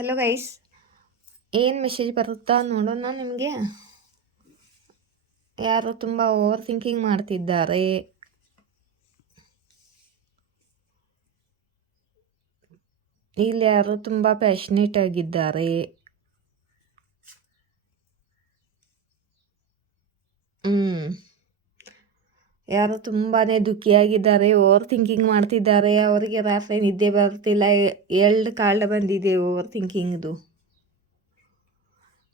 Hello guys, ಏನು message ಬರುತ್ತಾ ನೋಡೋಣ ನಿಮಗೆ. ಯಾರು ತುಂಬ ಓವರ್ ಥಿಂಕಿಂಗ್ ಮಾಡ್ತಿದ್ದಾರೆ. ಇಲ್ಲಿ ಯಾರು ತುಂಬ ಪ್ಯಾಷನೇಟ್ ಆಗಿದ್ದಾರೆ. ಯಾರು ತುಂಬಾ ದುಃಖಿಯಾಗಿದ್ದಾರೆ, ಓವರ್ ಥಿಂಕಿಂಗ್ ಮಾಡ್ತಿದ್ದಾರೆ. ಅವರಿಗೆ ರಾತ್ರಿ ನಿದ್ದೆ ಬರ್ತಿಲ್ಲ, 2 ಕಾಲ್ಡ್ ಬಂದಿದೆ ಓವರ್ ಥಿಂಕಿಂಗ್ದು.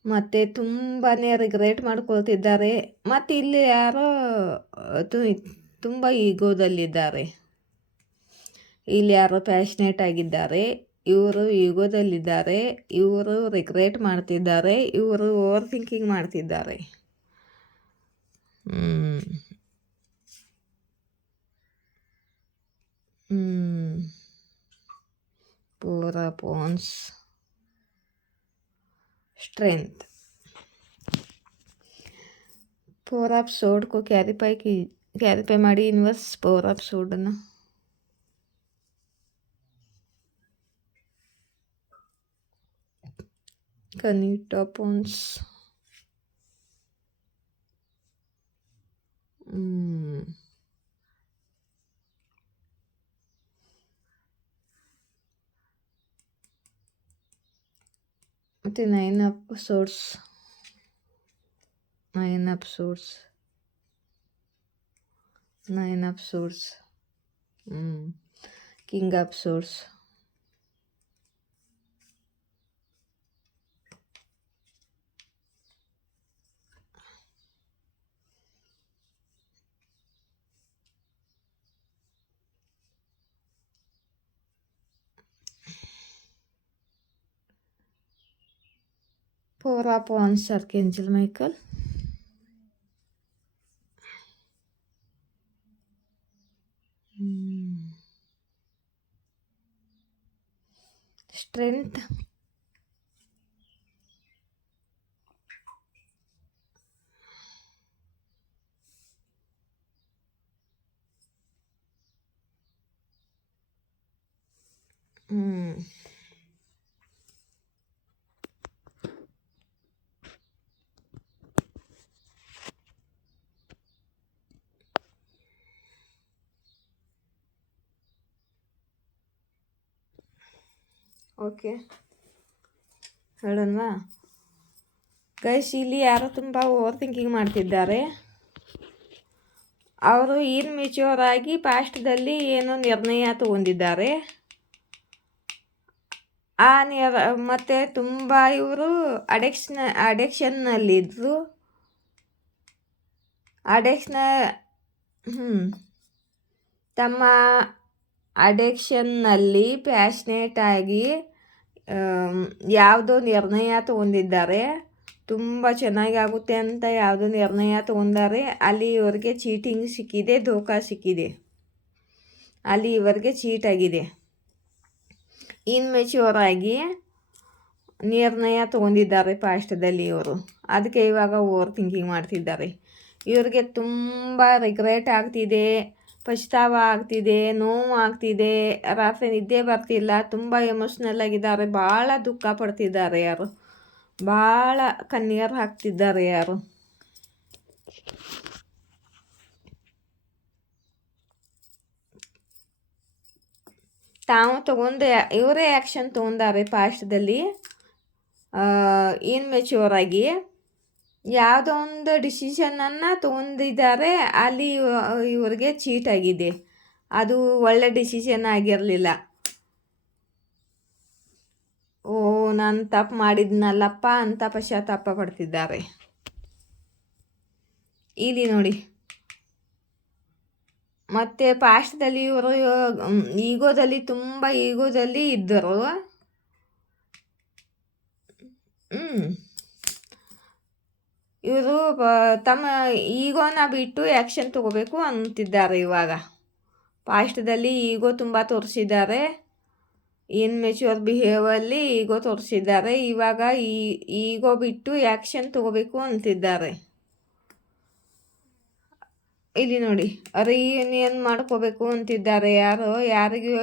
ಮತ್ತು ತುಂಬಾ ರಿಗ್ರೆಟ್ ಮಾಡ್ಕೊಳ್ತಿದ್ದಾರೆ. ಮತ್ತು ಇಲ್ಲಿ ಯಾರೋ ತುಂಬ ಈಗೋದಲ್ಲಿದ್ದಾರೆ. ಇಲ್ಲಿ ಯಾರೋ ಪ್ಯಾಷನೇಟ್ ಆಗಿದ್ದಾರೆ, ಇವರು ಈಗೋದಲ್ಲಿದ್ದಾರೆ, ಇವರು ರಿಗ್ರೆಟ್ ಮಾಡ್ತಿದ್ದಾರೆ, ಇವರು ಓವರ್ ಥಿಂಕಿಂಗ್ ಮಾಡ್ತಿದ್ದಾರೆ. Four of Wands, Strength. 4 of Swords को ಕ್ಯಾರಿಫೈ ಮಾಡಿ ಇನ್ವರ್ಸ್ 4 of Swords ಅನ್ನು. Knight of Wands. ಮತ್ತು 9 of Swords. King of Swords. Four of Wands, Archangel Michael. Strength. Okay, ಹೇಳೋಣವಾ ಗೈಸ್. ಇಲ್ಲಿ ಯಾರೋ ತುಂಬ ಓವರ್ ಥಿಂಕಿಂಗ್ ಮಾಡ್ತಿದ್ದಾರೆ. ಅವರು ಮ್ಯೂಚೂರ್ ಆಗಿ ಪಾಸ್ಟ್ದಲ್ಲಿ ಏನೋ ನಿರ್ಣಯ ತಗೊಂಡಿದ್ದಾರೆ. ಮತ್ತು ತುಂಬ ಇವರು ಅಡಿಕ್ಷನ್ನಲ್ಲಿದ್ದರು. ತಮ್ಮ ಅಡಿಕ್ಷನ್ನಲ್ಲಿ ಪ್ಯಾಷನೇಟ್ ಆಗಿ ಯಾವುದೋ ನಿರ್ಣಯ ತಗೊಂಡಿದ್ದಾರೆ. ತುಂಬ ಚೆನ್ನಾಗಿ ಆಗುತ್ತೆ ಅಂತ ಯಾವುದೋ ನಿರ್ಣಯ ತಗೊಂಡಾರೆ. ಅಲ್ಲಿ ಇವರಿಗೆ ಚೀಟಿಂಗ್ ಸಿಕ್ಕಿದೆ, ಧೋಕಾ ಸಿಕ್ಕಿದೆ. ಅಲ್ಲಿ ಇವರಿಗೆ ಚೀಟ್ ಆಗಿದೆ. ಇನ್ಮೆಚ್ಯೂರ್ ಆಗಿ ನಿರ್ಣಯ ತಗೊಂಡಿದ್ದಾರೆ ಪಾಸ್ಟದಲ್ಲಿ ಇವರು. ಅದಕ್ಕೆ ಇವಾಗ ಓವರ್ ಥಿಂಕಿಂಗ್ ಮಾಡ್ತಿದ್ದಾರೆ. ಇವ್ರಿಗೆ ತುಂಬ ರಿಗ್ರೆಟ್ ಆಗ್ತಿದೆ, ಪಶ್ಚಾತ್ತಾಪ ಆಗ್ತಿದೆ, ನೋವು ಆಗ್ತಿದೆ, ರಾತ್ರಿ ನಿದ್ದೆ ಬರ್ತಿಲ್ಲ, ತುಂಬ ಎಮೋಷ್ನಲ್ ಆಗಿದ್ದಾರೆ, ಭಾಳ ದುಃಖ ಪಡ್ತಿದ್ದಾರೆ. ಯಾರು ಭಾಳ ಕಣ್ಣೀರು ಹಾಕ್ತಿದ್ದಾರೆ. ಯಾರು ತಾವು ತಗೊಂಡು ಇವರೇ ಆ್ಯಕ್ಷನ್ ತೊಗೊಂಡಾರೆ ಪಾಸ್ಟದಲ್ಲಿ. ಇನ್ಮೆಚ್ಯೂರ್ ಆಗಿ ಯಾವುದೋ ಒಂದು ಡಿಸಿಷನನ್ನು ತೊಗೊಂಡಿದ್ದಾರೆ. ಅಲ್ಲಿ ಇವ್ರಿಗೆ ಚೀಟ್ ಆಗಿದೆ. ಅದು ಒಳ್ಳೆ ಡಿಸಿಷನ್ ಆಗಿರಲಿಲ್ಲ. ನಾನು ತಪ್ಪು ಮಾಡಿದ್ನಲ್ಲಪ್ಪ ಅಂತ ಪಶ್ಚಾತ್ತಾಪ ಪಡ್ತಿದ್ದಾರೆ. ಇಲ್ಲಿ ನೋಡಿ, ಮತ್ತು ಪಾಸ್ಟದಲ್ಲಿ ಇವರು ತುಂಬ ಈಗೋದಲ್ಲಿ ಇದ್ದರು. ಇವರು ತಮ್ಮ ಈಗೋನ ಬಿಟ್ಟು ಆ್ಯಕ್ಷನ್ ತಗೋಬೇಕು ಅಂತಿದ್ದಾರೆ. ಇವಾಗ ಪಾಸ್ಟದಲ್ಲಿ ಈಗೋ ತುಂಬ ತೋರಿಸಿದ್ದಾರೆ. ಇನ್ಮೆಚ್ಯೂರ್ ಬಿಹೇವಲ್ಲಿ ಈಗೋ ತೋರಿಸಿದ್ದಾರೆ. ಇವಾಗ ಈಗೋ ಬಿಟ್ಟು ಆ್ಯಕ್ಷನ್ ತಗೋಬೇಕು ಅಂತಿದ್ದಾರೆ. ಇಲ್ಲಿ ನೋಡಿ, ರಿಯೂನಿಯನ್ ಮಾಡ್ಕೋಬೇಕು ಅಂತಿದ್ದಾರೆ. ಯಾರಿಗೂ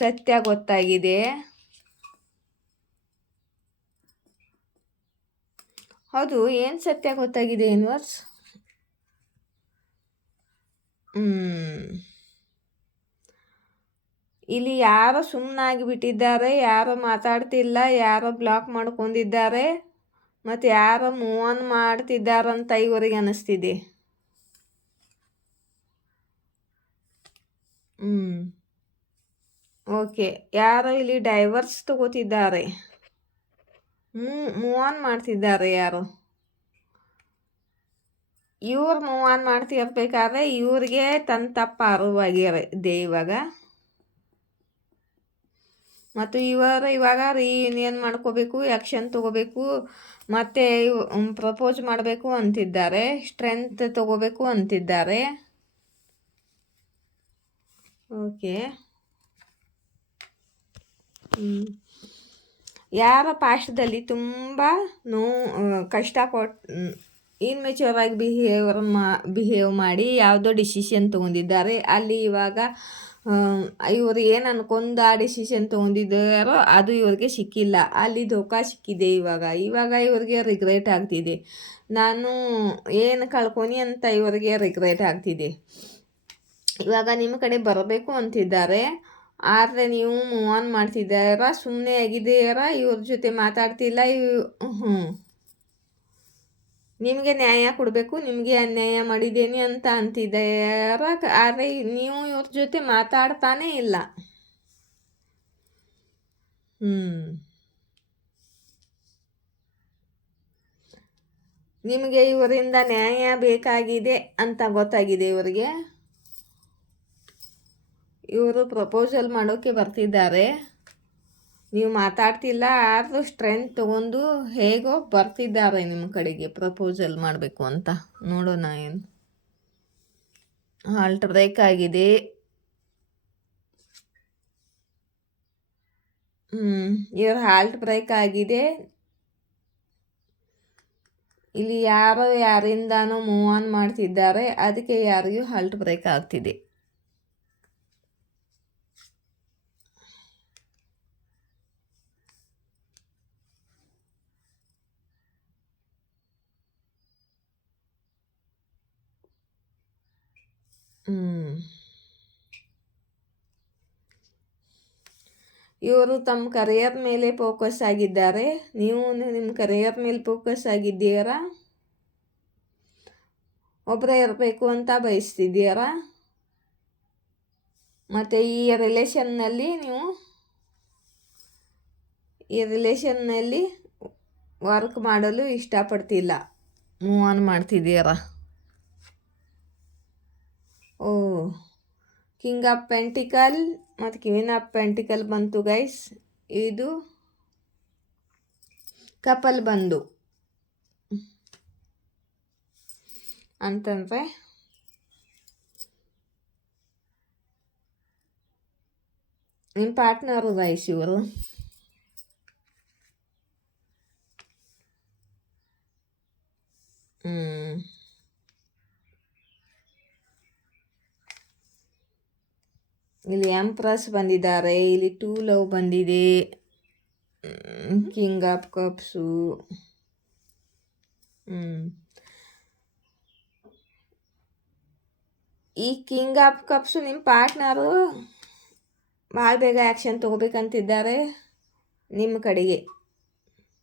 ಸತ್ಯ ಗೊತ್ತಾಗಿದೆ. ಹೌದು, ಏನು ಸತ್ಯ ಗೊತ್ತಾಗಿದೆ ಯೂನಿವರ್ಸ್? ಇಲ್ಲಿ ಯಾರೋ ಸುಮ್ಮನಾಗಿ ಬಿಟ್ಟಿದ್ದಾರೆ, ಯಾರೋ ಮಾತಾಡ್ತಿಲ್ಲ, ಯಾರೋ ಬ್ಲಾಕ್ ಮಾಡ್ಕೊಂಡಿದ್ದಾರೆ, ಮತ್ತು ಯಾರೋ ಮೂವ್ ಆನ್ ಮಾಡ್ತಿದ್ದಾರಂತ ಇವರಿಗೆ ಅನ್ನಿಸ್ತಿದೆ. ಓಕೆ, ಯಾರೋ ಇಲ್ಲಿ ಡೈವರ್ಸ್ ತಗೋತಿದ್ದಾರೆ, ಮೂವ್ ಆನ್ ಮಾಡ್ತಿದ್ದಾರೆ ಯಾರೋ. ಇವ್ರು ಮೂವ್ ಆನ್ ಮಾಡ್ತಿರ್ಬೇಕಾದ್ರೆ ಇವ್ರಿಗೆ ತನ್ನ ತಪ್ಪು ಅರಿವಾಗಿದೆ ಇವಾಗ. ಮತ್ತು ಇವರು ಇವಾಗ ರೀಯೂನಿಯನ್ ಮಾಡ್ಕೋಬೇಕು, ಆ್ಯಕ್ಷನ್ ತಗೋಬೇಕು, ಮತ್ತು ಪ್ರಪೋಸ್ ಮಾಡಬೇಕು ಅಂತಿದ್ದಾರೆ, ಸ್ಟ್ರೆಂತ್ ತಗೋಬೇಕು ಅಂತಿದ್ದಾರೆ. ಓಕೆ, ಯಾರ ಪಾಸ್ಟದಲ್ಲಿ ತುಂಬ ಕಷ್ಟ ಇನ್ಮೆಚ್ಯೂರ್ ಆಗಿ ಬಿಹೇವ್ ಮಾಡಿ ಯಾವುದೋ ಡಿಸಿಷನ್ ತೊಗೊಂಡಿದ್ದಾರೆ. ಅಲ್ಲಿ ಇವಾಗ ಇವರು ಏನು ಅನ್ಕೊಂಡ ಡಿಸಿಷನ್ ತೊಗೊಂಡಿದ್ದಾರೋ ಅದು ಇವ್ರಿಗೆ ಸಿಕ್ಕಿಲ್ಲ, ಅಲ್ಲಿ ಧೋಕಾ ಸಿಕ್ಕಿದೆ. ಇವಾಗ ಇವ್ರಿಗೆ ರಿಗ್ರೆಟ್ ಆಗ್ತಿದೆ, ನಾನು ಏನು ಕಳ್ಕೊನಿ ಅಂತ ಇವರಿಗೆ ರಿಗ್ರೆಟ್ ಆಗ್ತಿದೆ. ಇವಾಗ ನಿಮ್ಮ ಕಡೆ ಬರಬೇಕು ಅಂತಿದ್ದಾರೆ, ಆದರೆ ನೀವು ಮೂವ್ ಆನ್ ಮಾಡ್ತಿದ್ದಾರ, ಸುಮ್ಮನೆ ಆಗಿದ್ದೀರ, ಇವ್ರ ಜೊತೆ ಮಾತಾಡ್ತಿಲ್ಲ. ನಿಮಗೆ ನ್ಯಾಯ ಕೊಡಬೇಕು, ನಿಮಗೆ ಅನ್ಯಾಯ ಮಾಡಿದ್ದೇನೆ ಅಂತ ಅಂತಿದ್ದಾರ, ಆದರೆ ನೀವು ಇವ್ರ ಜೊತೆ ಮಾತಾಡ್ತಾನೇ ಇಲ್ಲ. ನಿಮಗೆ ಇವರಿಂದ ನ್ಯಾಯ ಬೇಕಾಗಿದೆ ಅಂತ ಗೊತ್ತಾಗಿದೆ ಇವರಿಗೆ. ಇವರು ಪ್ರಪೋಸಲ್ ಮಾಡೋಕ್ಕೆ ಬರ್ತಿದ್ದಾರೆ, ನೀವು ಮಾತಾಡ್ತಿಲ್ಲ, ಆದರೂ ಸ್ಟ್ರೆಂತ್ ತಗೊಂಡು ಹೇಗೋ ಬರ್ತಿದ್ದಾರೆ ನಿಮ್ಮ ಕಡೆಗೆ ಪ್ರಪೋಸಲ್ ಮಾಡಬೇಕು ಅಂತ. ನೋಡೋಣ ಏನು. ಹಾಲ್ಟ್ ಬ್ರೇಕ್ ಆಗಿದೆ. ಇವ್ರ ಹಾಲ್ಟ್ ಬ್ರೇಕ್ ಆಗಿದೆ. ಇಲ್ಲಿ ಯಾರೋ ಯಾರಿಂದಾನೋ ಮೂವ್ ಆನ್ ಮಾಡ್ತಿದ್ದಾರೆ, ಅದಕ್ಕೆ ಯಾರಿಗೂ ಹಾಲ್ಟ್ ಬ್ರೇಕ್ ಆಗ್ತಿದೆ. ಇವರು ತಮ್ಮ ಕರಿಯರ್ ಮೇಲೆ ಫೋಕಸ್ ಆಗಿದ್ದಾರೆ, ನೀವು ನಿಮ್ಮ ಕರಿಯರ್ ಮೇಲೆ ಫೋಕಸ್ ಆಗಿದ್ದೀರಾ, ಒಬ್ಬರೇ ಇರಬೇಕು ಅಂತ ಬಯಸ್ತಿದ್ದೀರಾ. ಮತ್ತು ಈ ರಿಲೇಷನ್ನಲ್ಲಿ ವರ್ಕ್ ಮಾಡಲು ಇಷ್ಟಪಡ್ತಿಲ್ಲ, ಮೂವ್ ಆನ್ ಮಾಡ್ತಿದ್ದೀರಾ. ಕಿಂಗ್ ಆಫ್ ಪೆಂಟಿಕಲ್ ಮತ್ತು ಕ್ವೀನ್ ಆಫ್ ಪೆಂಟಿಕಲ್ ಬಂತು ಗೈಸ್. ಇದು ಕಪಲ್ ಬಂದು ಅಂತಂದರೆ ನಿಮ್ಮ ಪಾರ್ಟ್ನರು ಗೈಸ್ ಇವರು. ಇಲ್ಲಿ ಎಂಪ್ರೆಸ್ ಬಂದಿದ್ದಾರೆ, ಇಲ್ಲಿ 2 ಲವ್ ಬಂದಿದೆ, ಕಿಂಗ್ ಆಫ್ ಕಪ್ಸು. ಈ ಕಿಂಗ್ ಆಫ್ ಕಪ್ಸು ನಿಮ್ಮ ಪಾರ್ಟ್ನರು ಭಾಳ ಬೇಗ ಆ್ಯಕ್ಷನ್ ತೊಗೋಬೇಕಂತಿದ್ದಾರೆ ನಿಮ್ಮ ಕಡೆಗೆ,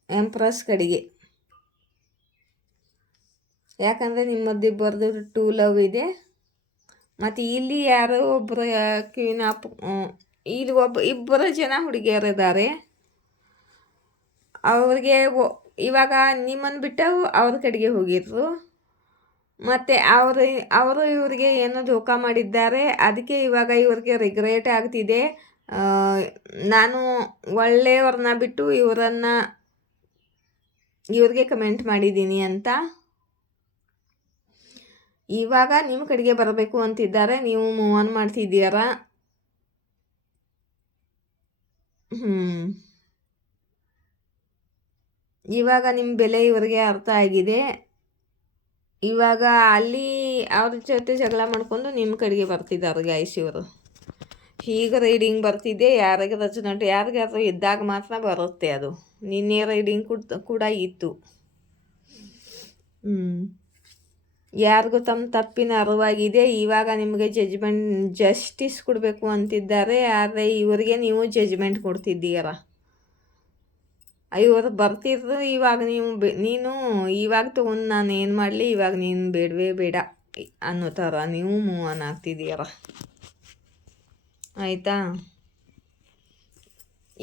ಎಂಪ್ರೆಸ್ ಕಡೆಗೆ. ಯಾಕಂದರೆ ನಿಮ್ಮದಿಬ್ಬರದು 2 ಲವ್ ಇದೆ. ಮತ್ತು ಇಲ್ಲಿ ಯಾರೋ ಒಬ್ಬರು ಕ್ವೀನ್ ಆಫ್, ಇಲ್ಲಿ ಇಬ್ಬರು ಜನ ಹುಡುಗಿಯರಿದ್ದಾರೆ. ಅವ್ರಿಗೆ ಇವಾಗ ನಿಮ್ಮನ್ನು ಬಿಟ್ಟು ಅವ್ರ ಕಡೆಗೆ ಹೋಗಿದ್ರು, ಮತ್ತು ಅವರು ಇವರಿಗೆ ಏನೋ ಧೋಕಾ ಮಾಡಿದ್ದಾರೆ, ಅದಕ್ಕೆ ಇವಾಗ ಇವ್ರಿಗೆ ರಿಗ್ರೆಟ್ ಆಗ್ತಿದೆ. ನಾನು ಒಳ್ಳೆಯವ್ರನ್ನ ಬಿಟ್ಟು ಇವ್ರಿಗೆ ಕಮೆಂಟ್ ಮಾಡಿದ್ದೀನಿ ಅಂತ. ಇವಾಗ ನಿಮ್ಮ ಕಡೆಗೆ ಬರಬೇಕು ಅಂತಿದ್ದಾರೆ, ನೀವು ಮೂವ್ ಆನ್ ಮಾಡ್ತಿದ್ದೀರಾ. ಇವಾಗ ನಿಮ್ಮ ಬೆಲೆ ಇವರಿಗೆ ಅರ್ಥ ಆಗಿದೆ. ಇವಾಗ ಅಲ್ಲಿ ಅವ್ರ ಜೊತೆ ಜಗಳ ಮಾಡ್ಕೊಂಡು ನಿಮ್ಮ ಕಡೆಗೆ ಬರ್ತಿದ್ದಾರೆ ಗೈಸ್ ಇವರು. ಈಗ ರೈಡಿಂಗ್ ಬರ್ತಿದೆ, ಯಾರಿಗೆ ರೆಸೊನೇಟ್ ಯಾರಿಗಾದ್ರೂ ಇದ್ದಾಗ ಮಾತ್ರ ಬರುತ್ತೆ ಅದು. ನಿನ್ನೆ ರೈಡಿಂಗ್ ಕೂಡ ಇತ್ತು. ಯಾರಿಗೂ ತಮ್ಮ ತಪ್ಪಿನ ಅರಿವಾಗಿದೆ, ಇವಾಗ ನಿಮಗೆ ಜಸ್ಟಿಸ್ ಕೊಡಬೇಕು ಅಂತಿದ್ದಾರೆ. ಆದರೆ ಇವರಿಗೆ ನೀವು ಜಜ್ಮೆಂಟ್ ಕೊಡ್ತಿದ್ದೀರ. ಇವರು ಬರ್ತಿದ್ರು, ಇವಾಗ ನೀನು ಇವಾಗ ತೊಗೊಂಡು ನಾನು ಏನು ಮಾಡಲಿ, ಇವಾಗ ನೀನು ಬೇಡವೇ ಬೇಡ ಅನ್ನೋ ಥರ ನೀವು ಮೂವ್ ಆನ್ ಆಗ್ತಿದ್ದೀರ. ಆಯಿತಾ?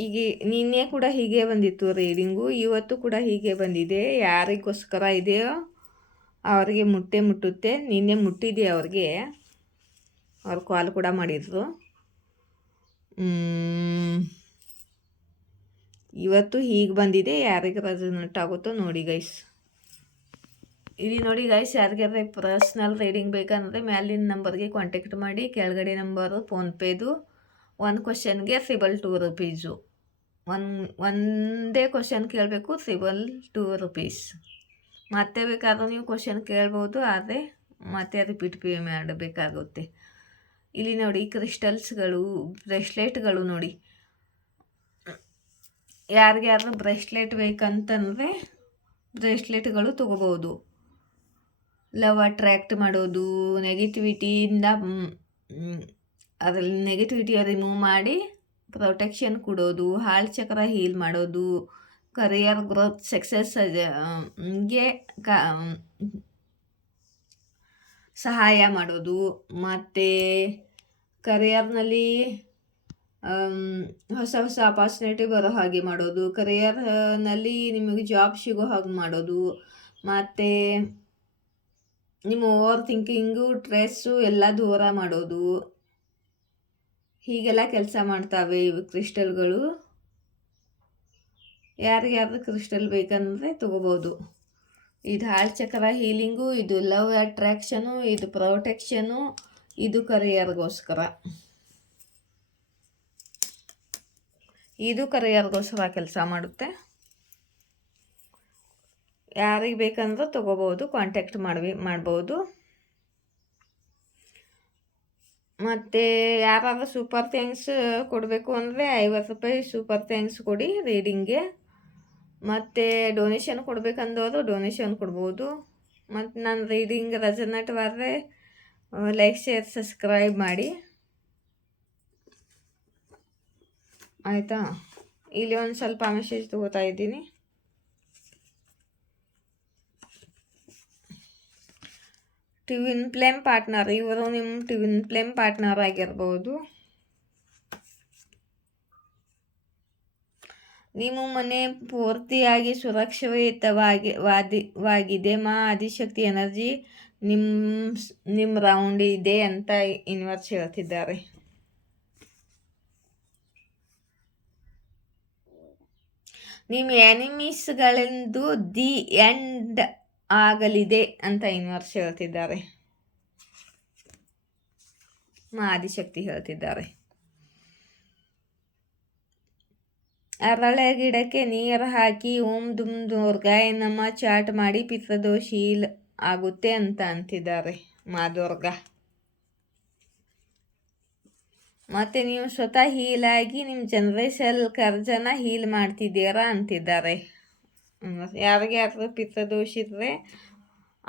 ಈಗ ನಿನ್ನೆ ಕೂಡ ಹೀಗೆ ಬಂದಿತ್ತು ರೀಡಿಂಗು, ಇವತ್ತು ಕೂಡ ಹೀಗೆ ಬಂದಿದೆ. ಯಾರಿಗೋಸ್ಕರ ಇದೆಯೋ ಅವ್ರಿಗೆ ಮುಟ್ಟುತ್ತೆ. ನಿನ್ನೆ ಮುಟ್ಟಿದೆ ಅವ್ರಿಗೆ, ಅವ್ರು ಕಾಲ್ ಕೂಡ ಮಾಡಿದರು. ಇವತ್ತು ಹೀಗೆ ಬಂದಿದೆ. ಯಾರಿಗೆ ರೆಸೊನೇಟ್ ಆಗುತ್ತೋ ನೋಡಿ ಗೈಸ್. ಇಲ್ಲಿ ನೋಡಿ ಗೈಸ್, ಯಾರಿಗಾದ್ರೆ ಪರ್ಸ್ನಲ್ ರೀಡಿಂಗ್ ಬೇಕಂದರೆ ಮ್ಯಾಲಿನ ನಂಬರ್ಗೆ ಕಾಂಟ್ಯಾಕ್ಟ್ ಮಾಡಿ. ಕೆಳಗಡೆ ನಂಬರು ಫೋನ್ಪೇದು. ಒಂದು ಕ್ವಶನ್ಗೆ ₹2 ಒಂದೇ ಕ್ವಶನ್ ಕೇಳಬೇಕು, ₹2. ಮತ್ತೆ ಬೇಕಾದರೂ ನೀವು ಕ್ವಶನ್ ಕೇಳ್ಬೋದು, ಆದರೆ ಮತ್ತೆ ರಿಪೀಟ್ ಪೇ ಮಾಡಬೇಕಾಗುತ್ತೆ. ಇಲ್ಲಿ ನೋಡಿ ಕ್ರಿಸ್ಟಲ್ಸ್ಗಳು, ಬ್ರೇಸ್ಲೆಟ್ಗಳು ನೋಡಿ. ಯಾರಿಗಾದ್ರೂ ಬ್ರೇಸ್ಲೆಟ್ ಬೇಕಂತಂದರೆ ಬ್ರೇಸ್ಲೆಟ್ಗಳು ತೊಗೋಬೋದು. ಲವ್ ಅಟ್ರ್ಯಾಕ್ಟ್ ಮಾಡೋದು, ನೆಗೆಟಿವಿಟಿಯಿಂದ ಅದರಲ್ಲಿ ನೆಗೆಟಿವಿಟಿ ರಿಮೂವ್ ಮಾಡಿ ಪ್ರೊಟೆಕ್ಷನ್ ಕೊಡೋದು, ಹಾಲ್ ಚಕ್ರ ಹೀಲ್ ಮಾಡೋದು, ಕರಿಯರ್ ಗ್ರೋತ್ ಸಕ್ಸಸ್ ಗೆ ಸಹಾಯ ಮಾಡೋದು, ಮತ್ತು ಕರಿಯರ್ನಲ್ಲಿ ಹೊಸ ಹೊಸ ಅಪಾರ್ಚುನಿಟಿ ಬರೋ ಹಾಗೆ ಮಾಡೋದು, ಕರಿಯರ್ನಲ್ಲಿ ನಿಮಗೆ ಜಾಬ್ ಸಿಗೋ ಹಾಗೆ ಮಾಡೋದು, ಮತ್ತು ನಿಮ್ಮ ಓವರ್ ಥಿಂಕಿಂಗು, ಸ್ಟ್ರೆಸ್ಸು ಎಲ್ಲ ದೂರ ಮಾಡೋದು. ಹೀಗೆಲ್ಲ ಕೆಲಸ ಮಾಡ್ತಾವೆ ಇವು ಕ್ರಿಸ್ಟಲ್ಗಳು. ಯಾರಿಗಾದ್ರೂ ಕ್ರಿಸ್ಟಲ್ ಬೇಕಂದರೆ ತೊಗೋಬೋದು. ಇದು ಹಾಲ್ ಚಕ್ರ ಹೀಲಿಂಗು, ಇದು ಲವ್ ಅಟ್ರಾಕ್ಷನು, ಇದು ಪ್ರೊಟೆಕ್ಷನು, ಇದು ಕರಿಯರ್ಗೋಸ್ಕರ. ಇದು ಕರಿಯರ್ಗೋಸ್ಕರ ಕೆಲಸ ಮಾಡುತ್ತೆ. ಯಾರಿಗೆ ಬೇಕಂದ್ರೆ ತೊಗೋಬೋದು, ಕಾಂಟ್ಯಾಕ್ಟ್ ಮಾಡ್ಬೋದು. ಮತ್ತು ಯಾರಾದ್ರೂ ಸೂಪರ್ ಥ್ಯಾಂಕ್ಸ್ ಕೊಡಬೇಕು ಅಂದರೆ ₹50 ಸೂಪರ್ ಥ್ಯಾಂಕ್ಸ್ ಕೊಡಿ ರೀಡಿಂಗ್ಗೆ. ಮತ್ತು ಡೊನೇಷನ್ ಕೊಡಬೇಕಂದವರು ಡೊನೇಷನ್ ಕೊಡ್ಬೋದು. ಮತ್ತು ನನ್ನ ರೀಡಿಂಗ್ ರೆಸೊನೇಟ್ವಾದರೆ ಲೈಕ್, ಶೇರ್, ಸಬ್ಸ್ಕ್ರೈಬ್ ಮಾಡಿ. ಆಯಿತಾ? ಇಲ್ಲಿ ಒಂದು ಸ್ವಲ್ಪ ಮೆಸೇಜ್ ತಗೋತಾ ಇದ್ದೀನಿ. ಟ್ವಿನ್ ಫ್ಲೇಮ್ ಪಾರ್ಟ್ನರ್, ಇವರು ನಿಮ್ಮ ಟ್ವಿನ್ ಫ್ಲೇಮ್ ಪಾರ್ಟ್ನರ್ ಆಗಿರ್ಬೋದು. ನಿಮ್ಮ ಮನೆ ಪೂರ್ತಿಯಾಗಿ ಸುರಕ್ಷಿತವಾಗಿದೆ. ಆದಿಶಕ್ತಿ ಎನರ್ಜಿ ನಿಮ್ಮ ರೌಂಡ್ ಇದೆ ಅಂತ ಯೂನಿವರ್ಸ್ ಹೇಳ್ತಿದ್ದಾರೆ. ನಿಮ್ಮ ಎನಿಮೀಸ್ಗಳೆಂದು ದಿ ಎಂಡ್ ಆಗಲಿದೆ ಅಂತ ಯೂನಿವರ್ಸ್ ಹೇಳ್ತಿದ್ದಾರೆ. ಆದಿಶಕ್ತಿ ಹೇಳ್ತಿದ್ದಾರೆ. ಅರಳೆ ಗಿಡಕ್ಕೆ ನೀರು ಹಾಕಿ ಓಂ ದುಮ್ ದುರ್ಗಾಯ ನಮ ಚಾಟ್ ಮಾಡಿ ಪಿತೃದೋಷ ಹೀಲ್ ಆಗುತ್ತೆ ಅಂತ ಅಂತಿದ್ದಾರೆ ಮಾದುರ್ಗ. ಮತ್ತು ನೀವು ಸ್ವತಃ ಹೀಲಾಗಿ ನಿಮ್ಮ ಜನರೇಷನ್ ಕರ್ಜನ ಹೀಲ್ ಮಾಡ್ತಿದ್ದೀರಾ ಅಂತಿದ್ದಾರೆ. ಯಾರಿಗಾದ್ರೂ ಪಿತೃದೋಷ ಇದ್ದರೆ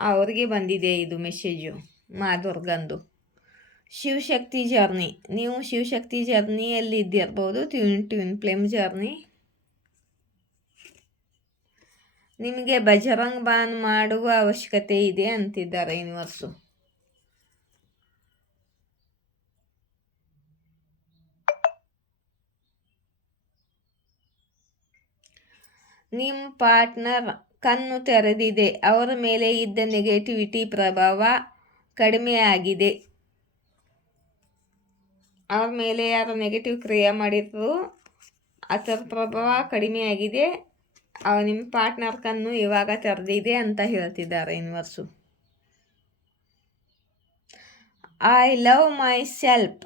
ಅವ್ರಿಗೆ ಬಂದಿದೆ ಇದು ಮೆಸೇಜು ಮಾದುರ್ಗಂದು. ಶಿವಶಕ್ತಿ ಜರ್ನಿ, ನೀವು ಶಿವಶಕ್ತಿ ಜರ್ನಿಯಲ್ಲಿ ಇದ್ದಿರ್ಬೋದು. Twin flame journey. ನಿಮಗೆ ಬಜರಂಗ್ ಬಾನ್ ಮಾಡುವ ಅವಶ್ಯಕತೆ ಇದೆ ಅಂತಿದ್ದಾರೆ ಯೂನಿವರ್ಸು. ನಿಮ್ಮ ಪಾರ್ಟ್ನರ್ ಕಣ್ಣು ತೆರೆದಿದೆ. ಅವರ ಮೇಲೆ ಇದ್ದ ನೆಗೆಟಿವಿಟಿ ಪ್ರಭಾವ ಕಡಿಮೆ ಆಗಿದೆ. ಅವ್ರ ಮೇಲೆ ಯಾರು ನೆಗೆಟಿವ್ ಕ್ರಿಯೆ ಮಾಡಿದ್ರು ಅದರ ಪ್ರಭಾವ ಕಡಿಮೆ ಆಗಿದೆ. ನಿಮ್ಮ ಪಾರ್ಟ್ನರ್ ಕಣ್ಣು ಇವಾಗ ತೆರೆದಿದೆ ಅಂತ ಹೇಳ್ತಿದ್ದಾರೆ universe. I love my self.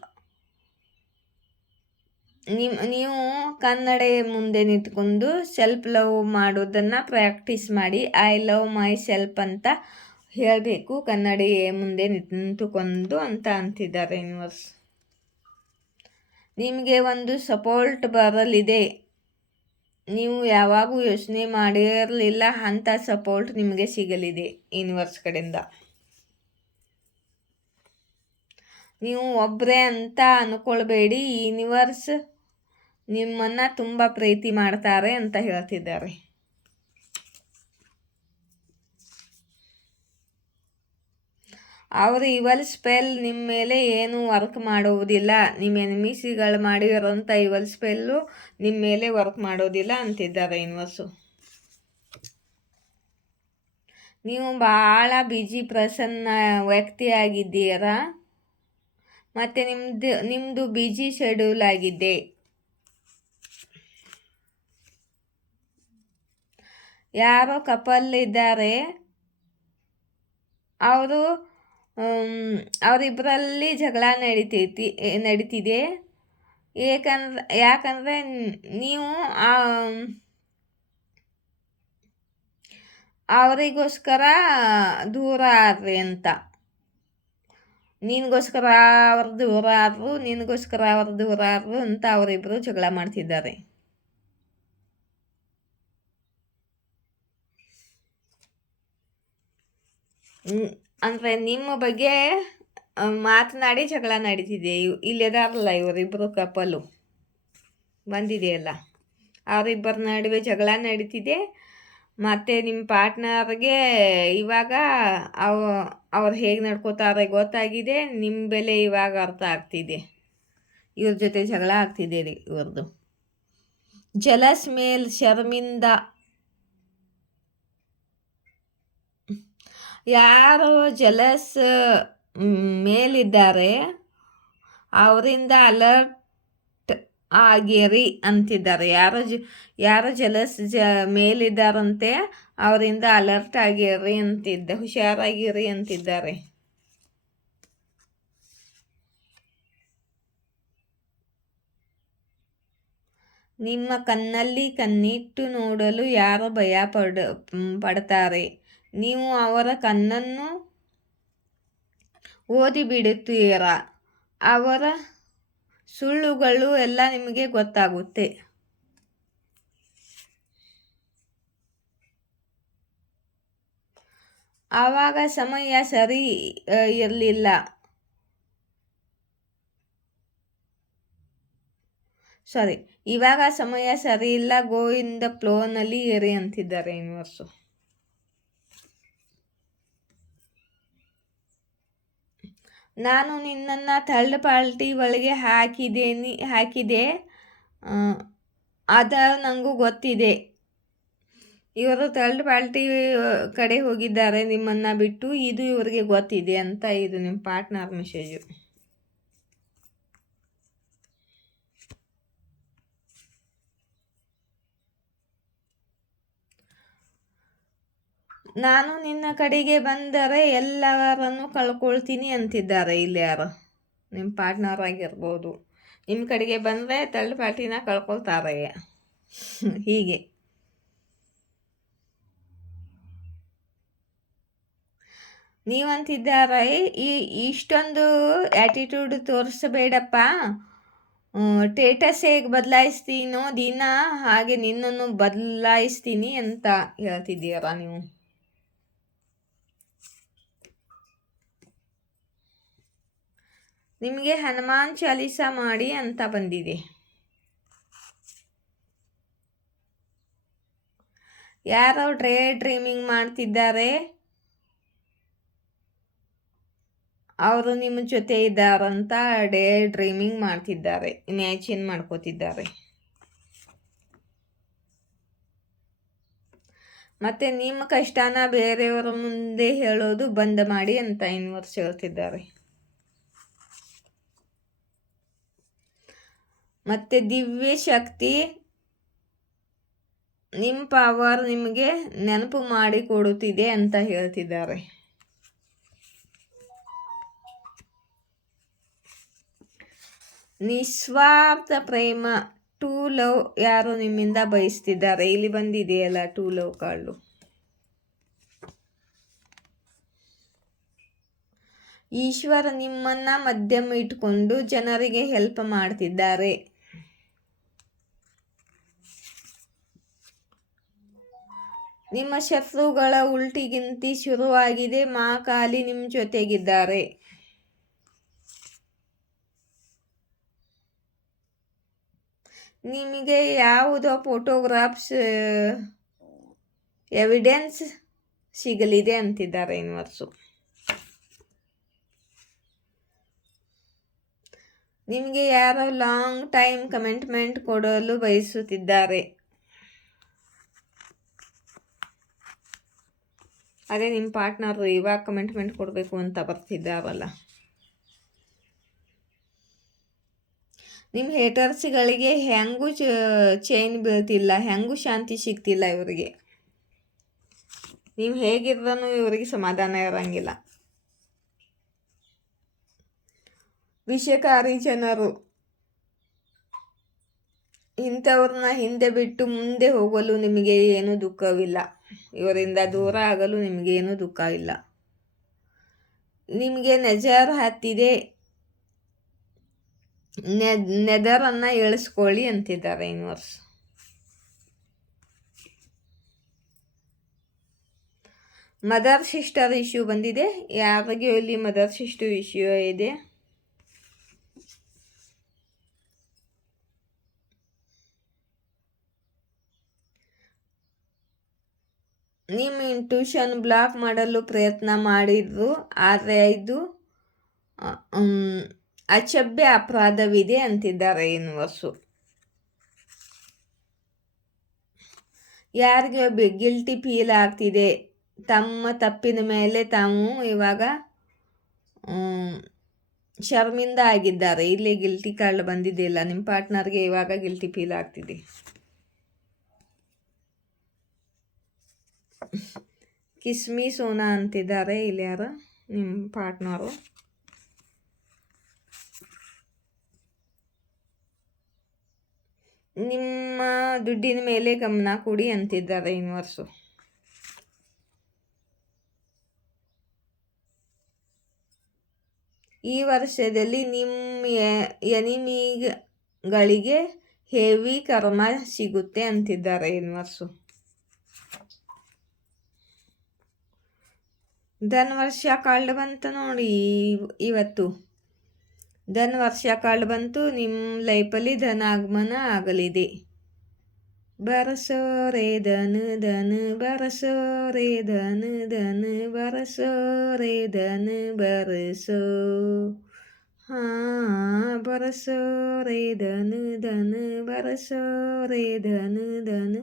ನೀವು ಕನ್ನಡ ಮುಂದೆ ನಿಂತ್ಕೊಂಡು ಸೆಲ್ಫ್ ಲವ್ ಮಾಡೋದನ್ನು ಪ್ರಾಕ್ಟೀಸ್ ಮಾಡಿ. ಐ ಲವ್ ಮೈ ಸೆಲ್ಫ್ ಅಂತ ಹೇಳಬೇಕು ಕನ್ನಡ ಮುಂದೆ ನಿಂತುಕೊಂಡು ಅಂತ ಅಂತಿದ್ದಾರೆ ಯೂನಿವರ್ಸ್. ನಿಮಗೆ ಒಂದು ಸಪೋರ್ಟ್ ಬರಲಿದೆ. ನೀವು ಯಾವಾಗೂ ಯೋಚನೆ ಮಾಡಿರಲಿಲ್ಲ ಅಂಥ ಸಪೋರ್ಟ್ ನಿಮಗೆ ಸಿಗಲಿದೆ ಯೂನಿವರ್ಸ್ ಕಡೆಯಿಂದ. ನೀವು ಒಬ್ಬರೇ ಅಂತ ಅಂದ್ಕೊಳ್ಬೇಡಿ, ಯೂನಿವರ್ಸ್ ನಿಮ್ಮನ್ನು ತುಂಬ ಪ್ರೀತಿ ಮಾಡ್ತಾರೆ ಅಂತ ಹೇಳ್ತಿದ್ದಾರೆ. ಅವರು ಇವಲ್ ಸ್ಪೆಲ್ ನಿಮ್ಮ ಮೇಲೆ ಏನು ವರ್ಕ್ ಮಾಡುವುದಿಲ್ಲ. ನಿಮ್ಮ ಎನಿಮೀಸಿಗಳು ಮಾಡಿರೋಂಥ ಇವಲ್ ಸ್ಪೆಲ್ಲು ನಿಮ್ಮ ಮೇಲೆ ವರ್ಕ್ ಮಾಡೋದಿಲ್ಲ ಅಂತಿದ್ದಾರೆ ಯೂನಿವರ್ಸು. ನೀವು ಭಾಳ ಬಿಜಿ ಪ್ರಸನ್ನ ವ್ಯಕ್ತಿಯಾಗಿದ್ದೀರಾ ಮತ್ತು ನಿಮ್ಮದು ಬಿಜಿ ಶೆಡ್ಯೂಲ್ ಆಗಿದೆ. ಯಾರೋ ಕಪಲ್ ಇದ್ದಾರೆ, ಅವರು ಅವರಿಬ್ಬರಲ್ಲಿ ಜಗಳ ನಡೀತಿದೆ. ಯಾಕಂದರೆ ನೀವು ಅವರಿಗೋಸ್ಕರ ದೂರ ಆದ್ರಿ ಅಂತ. ನಿನಗೋಸ್ಕರ ಅವ್ರು ದೂರ ಆದರು, ನಿನಗೋಸ್ಕರ ಅವ್ರು ದೂರ ಆದರು ಅಂತ ಅವರಿಬ್ಬರು ಜಗಳ ಮಾಡ್ತಿದ್ದಾರೆ. ಅಂದರೆ ನಿಮ್ಮ ಬಗ್ಗೆ ಮಾತನಾಡಿ ಜಗಳ ನಡೀತಿದೆ. ಇಲ್ಲಿದಾರಲ್ಲ ಇವರಿಬ್ಬರು ಕಪಲು ಬಂದಿದೆಯಲ್ಲ, ಅವರಿಬ್ಬರ ನಡುವೆ ಜಗಳ ನಡೀತಿದೆ. ಮತ್ತು ನಿಮ್ಮ ಪಾರ್ಟ್ನರ್ಗೆ ಇವಾಗ ಅವ್ರು ಹೇಗೆ ನಡ್ಕೋತಾರೆ ಗೊತ್ತಾಗಿದೆ. ನಿಮ್ಮ ಬೆಲೆ ಇವಾಗ ಅರ್ಥ ಆಗ್ತಿದೆ. ಇವ್ರ ಜೊತೆ ಜಗಳ ಆಗ್ತಿದೆ ರೀ ಇವ್ರದ್ದು. ಜಲಸ್ ಮೇಲ್ ಶರ್ಮಿಂದ, ಯಾರು ಜಲಸ್ ಮೇಲಿದ್ದಾರೆ ಅವರಿಂದ ಅಲರ್ಟ್ ಆಗಿರಿ ಅಂತಿದ್ದಾರೆ. ಯಾರು ಜಲಸ್ ಮೇಲಿದ್ದಾರಂತೆ ಅವರಿಂದ ಅಲರ್ಟ್ ಆಗಿರಿ ಹುಷಾರಾಗಿರಿ ಅಂತಿದ್ದಾರೆ. ನಿಮ್ಮ ಕಣ್ಣಲ್ಲಿ ಕಣ್ಣಿಟ್ಟು ನೋಡಲು ಯಾರು ಭಯ ಪಡ್ತಾರೆ. ನೀವು ಅವರ ಕಣ್ಣನ್ನು ಓದಿಬಿಡುತ್ತೀರ. ಅವರ ಸುಳ್ಳುಗಳು ಎಲ್ಲ ನಿಮಗೆ ಗೊತ್ತಾಗುತ್ತೆ. ಆವಾಗ ಸಮಯ ಸರಿ ಇರಲಿಲ್ಲ. ಇವಾಗ ಸಮಯ ಸರಿ ಇಲ್ಲ. ಗೋ ಇನ್ ದ ಫ್ಲೋನಲ್ಲಿ ಇರಿ ಅಂತಿದ್ದಾರೆ ಯೂನಿವರ್ಸು. ನಾನು ನಿನ್ನನ್ನು ಥರ್ಡ್ ಪಾರ್ಟಿ ಒಳಗೆ ಹಾಕಿದೆ, ಅದು ನನಗೂ ಗೊತ್ತಿದೆ. ಇವರು ಥರ್ಡ್ ಪಾರ್ಟಿ ಕಡೆ ಹೋಗಿದ್ದಾರೆ ನಿಮ್ಮನ್ನು ಬಿಟ್ಟು, ಇದು ಇವರಿಗೆ ಗೊತ್ತಿದೆ ಅಂತ. ಇದು ನಿಮ್ಮ ಪಾರ್ಟ್ನರ್ ಮೆಸೇಜು. ನಾನು ನಿನ್ನ ಕಡೆಗೆ ಬಂದರೆ ಎಲ್ಲವರನ್ನು ಕಳ್ಕೊಳ್ತೀನಿ ಅಂತಿದ್ದಾರೆ. ಇಲ್ಲಿ ಯಾರು ನಿಮ್ಮ ಪಾರ್ಟ್ನರ್ ಆಗಿರ್ಬೋದು. ನಿಮ್ಮ ಕಡೆಗೆ ಬಂದರೆ ಥರ್ಡ್ ಪಾರ್ಟಿನ ಕಳ್ಕೊಳ್ತಾರೆ. ಹೀಗೆ ನೀವಂತಿದ್ದಾರೆ, ಇಷ್ಟೊಂದು ಆ್ಯಟಿಟ್ಯೂಡ್ ತೋರಿಸಬೇಡಪ್ಪ. ಸ್ಟೇಟಸ್ ಹೇಗೆ ಬದಲಾಯಿಸ್ತೀನೋ ದಿನ, ಹಾಗೆ ನಿನ್ನನ್ನು ಬದಲಾಯಿಸ್ತೀನಿ ಅಂತ ಹೇಳ್ತಿದ್ದೀರ ನೀವು. ನಿಮಗೆ ಹನುಮಾನ್ ಚಾಲೀಸ ಮಾಡಿ ಅಂತ ಬಂದಿದೆ. ಯಾರೋ ಡ್ರೀಮಿಂಗ್ ಮಾಡ್ತಿದ್ದಾರೆ, ಅವರು ನಿಮ್ಮ ಜೊತೆ ಇದ್ದಾರಂತ ಡ್ರೀಮಿಂಗ್ ಮಾಡ್ತಿದ್ದಾರೆ, ಇಮ್ಯಾಜಿನ್ ಮಾಡ್ಕೋತಿದ್ದಾರೆ. ಮತ್ತು ನಿಮ್ಮ ಕಷ್ಟನ ಬೇರೆಯವರ ಮುಂದೆ ಹೇಳೋದು ಬಂದ್ ಮಾಡಿ ಅಂತ ಯೂನಿವರ್ಸ್ ಹೇಳ್ತಿದ್ದಾರೆ. ಮತ್ತು ದಿವ್ಯ ಶಕ್ತಿ, ನಿಮ್ಮ ಪವರ್ ನಿಮಗೆ ನೆನಪು ಮಾಡಿಕೊಡುತ್ತಿದೆ ಅಂತ ಹೇಳ್ತಿದ್ದಾರೆ. ನಿಸ್ವಾರ್ಥ ಪ್ರೇಮ, ಟೂ ಲವ್ ಯಾರು ನಿಮ್ಮಿಂದ ಬಯಸ್ತಿದ್ದಾರೆ. ಇಲ್ಲಿ ಬಂದಿದೆಯಲ್ಲ ಟೂ ಲವ್ ಕಾರ್ಡು. ಈಶ್ವರ ನಿಮ್ಮನ್ನ ಮಧ್ಯಮ ಇಟ್ಕೊಂಡು ಜನರಿಗೆ ಹೆಲ್ಪ್ ಮಾಡ್ತಿದ್ದಾರೆ. ನಿಮ್ಮ ಶತ್ರುಗಳ ಉಲ್ಟಿಗಿಂತಿ ಶುರುವಾಗಿದೆ. ಮಹಾಕಾಲಿ ನಿಮ್ಮ ಜೊತೆಗಿದ್ದಾರೆ. ನಿಮಗೆ ಯಾವುದೋ ಫೋಟೋಗ್ರಾಫ್ಸ್ ಎವಿಡೆನ್ಸ್ ಸಿಗಲಿದೆ ಅಂತಿದ್ದಾರೆ ಯೂನಿವರ್ಸು. ನಿಮಗೆ ಯಾರೋ ಲಾಂಗ್ ಟೈಮ್ ಕಮಿಟ್ಮೆಂಟ್ ಕೊಡಲು ಬಯಸುತ್ತಿದ್ದಾರೆ. ಅದೇ ನಿಮ್ಮ ಪಾರ್ಟ್ನರು ಇವಾಗ ಕಮಿಟ್ಮೆಂಟ್ ಕೊಡಬೇಕು ಅಂತ ಬರ್ತಿದ್ದಾರಲ್ಲ. ನಿಮ್ಮ ಹೇಟರ್ಸ್ಗಳಿಗೆ ಹೆಂಗೂ ಚೈನ್ ಬೀಳ್ತಿಲ್ಲ, ಹೆಂಗೂ ಶಾಂತಿ ಸಿಗ್ತಿಲ್ಲ ಇವರಿಗೆ. ನೀವು ಹೇಗಿದ್ರೂ ಇವರಿಗೆ ಸಮಾಧಾನ ಇರೋಂಗಿಲ್ಲ. ವಿಷಕಾರಿ ಜನರು ಇಂಥವ್ರನ್ನ ಹಿಂದೆ ಬಿಟ್ಟು ಮುಂದೆ ಹೋಗಲು ನಿಮಗೆ ಏನೂ ದುಃಖವಿಲ್ಲ. ಇವರಿಂದ ದೂರ ಆಗಲು ನಿಮಗೇನೂ ದುಃಖ ಇಲ್ಲ. ನಿಮಗೆ ನೆಜರ್ ಹತ್ತಿದೆ, ನೆದರನ್ನು ಇಳಿಸ್ಕೊಳ್ಳಿ ಅಂತಿದ್ದಾರೆ ಯೂನಿವರ್ಸ್. ಮದರ್ ಸಿಸ್ಟರ್ ಇಶ್ಯೂ ಬಂದಿದೆ. ಯಾರಿಗೂ ಇಲ್ಲಿ ಮದರ್ ಸಿಸ್ಟರ್ ಇಶ್ಯೂ ಇದೆ. ನಿಮ್ಮ ಇಂಟ್ಯೂಷನ್ ಬ್ಲಾಕ್ ಮಾಡಲು ಪ್ರಯತ್ನ ಮಾಡಿದ್ರು, ಆದರೆ ಇದು ಅಸಭ್ಯ ಅಪರಾಧವಿದೆ ಅಂತಿದ್ದಾರೆ ಯೂನಿವರ್ಸು. ಯಾರಿಗೆ ಗಿಲ್ಟಿ ಫೀಲ್ ಆಗ್ತಿದೆ, ತಮ್ಮ ತಪ್ಪಿನ ಮೇಲೆ ತಾವು ಇವಾಗ ಶರ್ಮಿಂದ ಆಗಿದ್ದಾರೆ. ಇಲ್ಲಿ ಗಿಲ್ಟಿ ಕಾರ್ಡ್ ಬಂದಿದೆಯಲ್ಲ, ನಿಮ್ಮ ಪಾರ್ಟ್ನರ್ಗೆ ಇವಾಗ ಗಿಲ್ಟಿ ಫೀಲ್ ಆಗ್ತಿದೆ. ಕಿಸ್ಮಿ ಸೋನಾ ಅಂತಿದ್ದಾರೆ ಇಲ್ಲಿ ಯಾರು ನಿಮ್ಮ ಪಾರ್ಟ್ನರು. ನಿಮ್ಮ ದುಡ್ಡಿನ ಮೇಲೆ ಗಮನ ಕೊಡಿ ಅಂತಿದ್ದಾರೆ ಯೂನಿವರ್ಸು. ಈ ವರ್ಷದಲ್ಲಿ ನಿಮ್ಮ ಎನಿಮಿಗಳಿಗೆ ಹೆವಿ ಕರ್ಮ ಸಿಗುತ್ತೆ ಅಂತಿದ್ದಾರೆ ಯೂನಿವರ್ಸು. ಧನ್ವರ್ಷ ಕಾರ್ಡ್ ಬಂತು ನೋಡಿ ಇವತ್ತು. ಧನ್ವರ್ಷ ಕಾರ್ಡ್ ಬಂತು. ನಿಮ್ಮ ಲೈಫಲ್ಲಿ ಧನಾಗಮನ ಆಗಲಿದೆ. ಬರಸೋ ರೇ ಧನು ಧನು, ಬರಸೋ ರೇ ಧನು ಧನು, ಬರಸೋ ರೇ ಧನು ಬರಸೋ. ಬರಸೋ ರೇ ಧನು ಧನು, ಬರಸೋ ರೇ ಧನು ಧನು,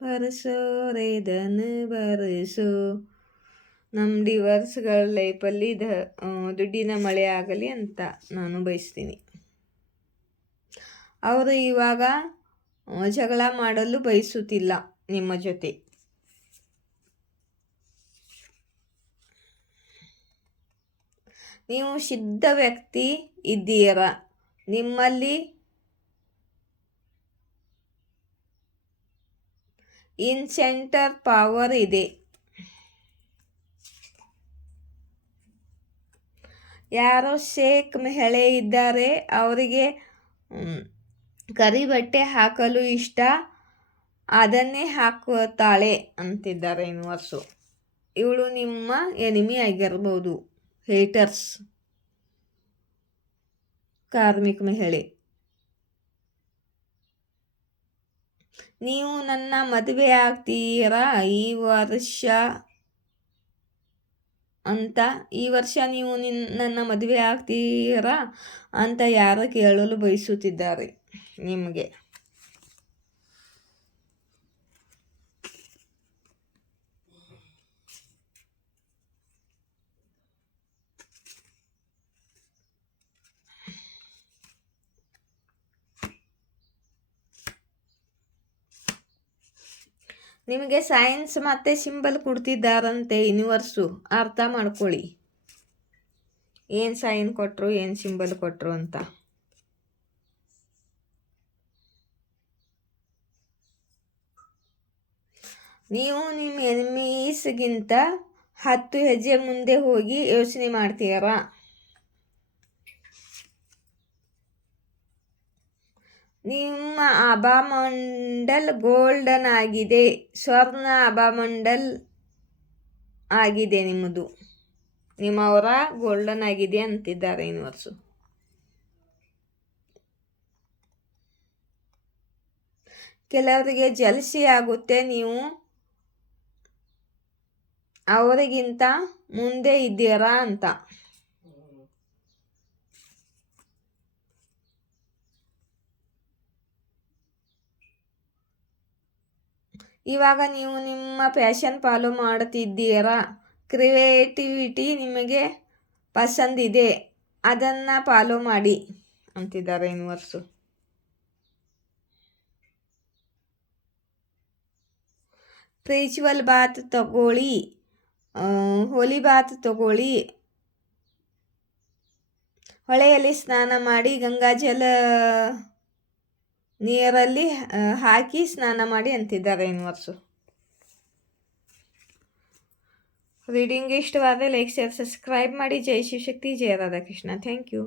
ಬರಸೋ ರೇ ಧನು ಬರಸೋ. ನಮ್ಮ ಡಿವರ್ಸ್ಗಳ ಲೈಫಲ್ಲಿ ದುಡ್ಡಿನ ಮಳೆ ಆಗಲಿ ಅಂತ ನಾನು ಬಯಸ್ತೀನಿ. ಅವರು ಇವಾಗ ಜಗಳ ಮಾಡಲು ಬಯಸುತ್ತಿಲ್ಲ ನಿಮ್ಮ ಜೊತೆ. ನೀವು ಸಿದ್ಧ ವ್ಯಕ್ತಿ ಇದ್ದೀರಾ. ನಿಮ್ಮಲ್ಲಿ ಇನ್ಸೆಂಟರ್ ಪವರ್ ಇದೆ. ಯಾರೋ ಶೇಖ್ ಮಹಿಳೆ ಇದ್ದಾರೆ, ಅವರಿಗೆ ಕರಿ ಬಟ್ಟೆ ಹಾಕಲು ಇಷ್ಟ, ಅದನ್ನೇ ಹಾಕುತ್ತಾಳೆ ಅಂತಿದ್ದಾರೆ ಯೂನಿವರ್ಸು. ಇವಳು ನಿಮ್ಮ ಎನಿಮಿ ಆಗಿರ್ಬೋದು, ಹೇಟರ್ಸ್, ಕಾರ್ಮಿಕ ಮಹಿಳೆ. ನೀವು ನನ್ನ ಮದುವೆ ಆಗ್ತೀರಾ ಈ ವರ್ಷ ಅಂತ, ಈ ವರ್ಷ ನೀವು ನನ್ನ ಮದುವೆ ಆಗ್ತೀರಾ ಅಂತ ಯಾರು ಕೇಳಲು ಬಯಸುತ್ತಿದ್ದಾರೆ ನಿಮಗೆ. ನಿಮಗೆ ಸೈನ್ಸ್ ಮತ್ತು ಸಿಂಬಲ್ ಕೊಡ್ತಿದ್ದಾರಂತೆ ಯೂನಿವರ್ಸು. ಅರ್ಥ ಮಾಡ್ಕೊಳ್ಳಿ, ಏನು ಸೈನ್ ಕೊಟ್ಟರು, ಏನು ಸಿಂಬಲ್ ಕೊಟ್ಟರು ಅಂತ. ನೀವು ನಿಮ್ಮ ಎನಿಮೀಸ್ಗಿಂತ 10 ಹೆಜ್ಜೆ ಮುಂದೆ ಹೋಗಿ ಯೋಚನೆ ಮಾಡ್ತೀರಾ. ನಿಮ್ಮ ಅಭಾಮಂಡಲ್ ಗೋಲ್ಡನ್ ಆಗಿದೆ, ಸ್ವರ್ಣ ಅಭಾಮಂಡಲ್ ಆಗಿದೆ ನಿಮ್ಮದು. ನಿಮ್ಮವರ ಗೋಲ್ಡನ್ ಆಗಿದೆ ಅಂತಿದ್ದಾರೆ ಯೂನಿವರ್ಸು. ಕೆಲವರಿಗೆ ಜಲ್ಸಿ ಆಗುತ್ತೆ, ನೀವು ಅವರಿಗಿಂತ ಮುಂದೆ ಇದ್ದೀರಾ ಅಂತ. ಇವಾಗ ನೀವು ನಿಮ್ಮ ಪ್ಯಾಷನ್ ಫಾಲೋ ಮಾಡುತ್ತಿದ್ದೀರಾ. ಕ್ರಿಯೇಟಿವಿಟಿ ನಿಮಗೆ ಪಸಂದಿದೆ, ಅದನ್ನು ಫಾಲೋ ಮಾಡಿ ಅಂತಿದ್ದಾರೆ ಯೂನಿವರ್ಸು. ಸ್ಪಿರಿಚುವಲ್ ಬಾತ್ ತಗೊಳ್ಳಿ, ಹೋಲಿ ಬಾತ್ ತಗೊಳ್ಳಿ, ಹೊಳೆಯಲ್ಲಿ ಸ್ನಾನ ಮಾಡಿ, ಗಂಗಾಜಲ ನೀರಲ್ಲಿ ಹಾಕಿ ಸ್ನಾನ ಮಾಡಿ ಅಂತಿದ್ದಾರೆ ಯೂನಿವರ್ಸು. ರೀಡಿಂಗ್ ಇಷ್ಟವಾದರೆ ಲೈಕ್, ಶೇರ್, ಸಬ್ಸ್ಕ್ರೈಬ್ ಮಾಡಿ. ಜೈ ಶಿವಶಕ್ತಿ, ಜಯ ರಾಧಾಕೃಷ್ಣ. Thank you.